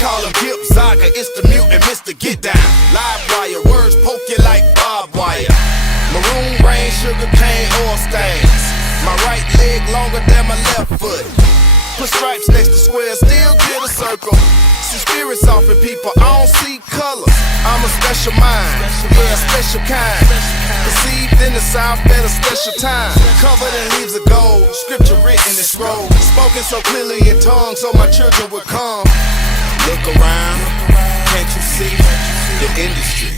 call him Gip Zaga, it's the mutant Mr. Get Down. Live wire, words poke you like barbed wire. Maroon rain, sugar cane, oil stains. My right leg longer than my left foot. Put stripes next to squares, still get a circle. See spirits off in people, I don't see colors. I'm a special mind, yeah, a special kind. Conceived in the South at a special time. Covered in leaves of gold, scripture written in scroll. Spoken so clearly in tongues so my children would come. Look around, can't you see the industry?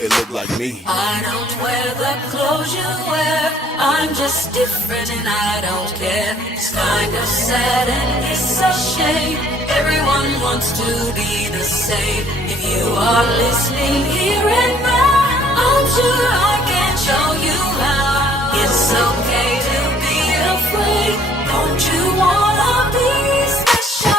It look like me. I don't wear the clothes you wear. I'm just different and I don't care. It's kind of sad and it's a shame. Everyone wants to be the same. If you are listening here and now, I'm sure I can show you how. It's okay to be afraid. Don't you wanna be special?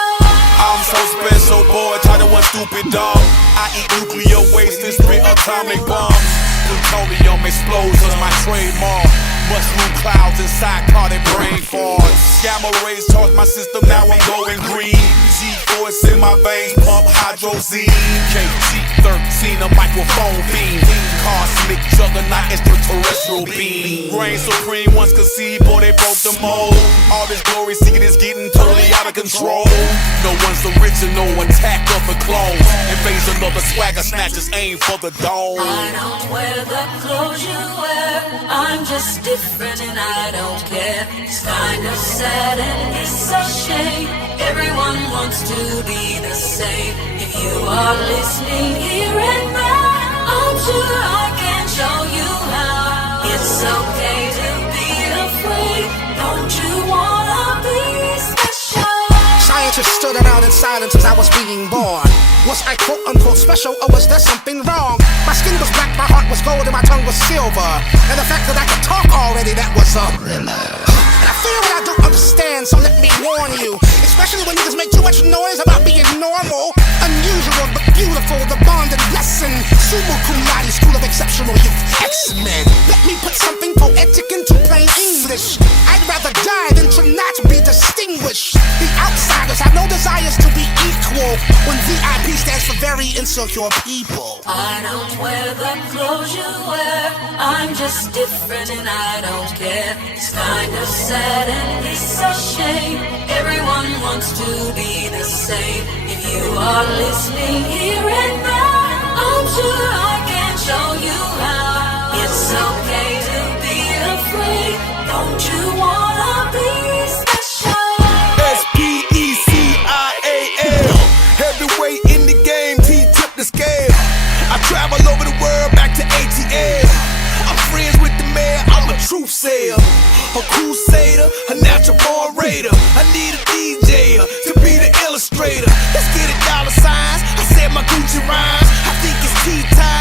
I'm so special, boy, try to one stupid dog. I eat nuclear waste and spit atomic bombs. Plutonium explosions, my trademark. Mushroom clouds inside carded brain farts. Gamma rays charge my system, now I'm going green. G-force in my veins, pump hydrozine. KG-13, a microphone beam. Cosmic juggernaut, extraterrestrial beam. Reign supreme, once conceived, boy, they broke the mold. All this glory seeking is getting totally out of control. No one's original, attack of the clones. Invasion of the swagger snatchers, aim for the dome. I don't wear the clothes you wear. I'm just different and I don't care. It's kind of sad and it's a shame. Everyone wants to be the same. If you are listening here and now, I'm sure I can show you how. It's okay to be afraid. Don't you wanna be special? Scientists stood around in silence as I was being born. Was I quote unquote special or was there something wrong? My skin was black, my heart was gold, and my tongue was silver. And the fact that I could talk already, that was a and I fear what I don't understand, so let me warn you. Especially when niggas make too much noise about being normal. Unusual but beautiful, the bond and blessing. Summa cum laude, school of exceptional youth, X-Men. Let me put something poetic into plain English. I'd rather die than to not be distinguished. The outsiders have no desires to be equal. When VIP stands for very insecure people. I don't wear the clothes you wear. I'm just different and I don't care. It's kind of sad and it's a shame. Everyone wants to be the same. If you are listening here and now, I'm sure I can show you how. It's okay.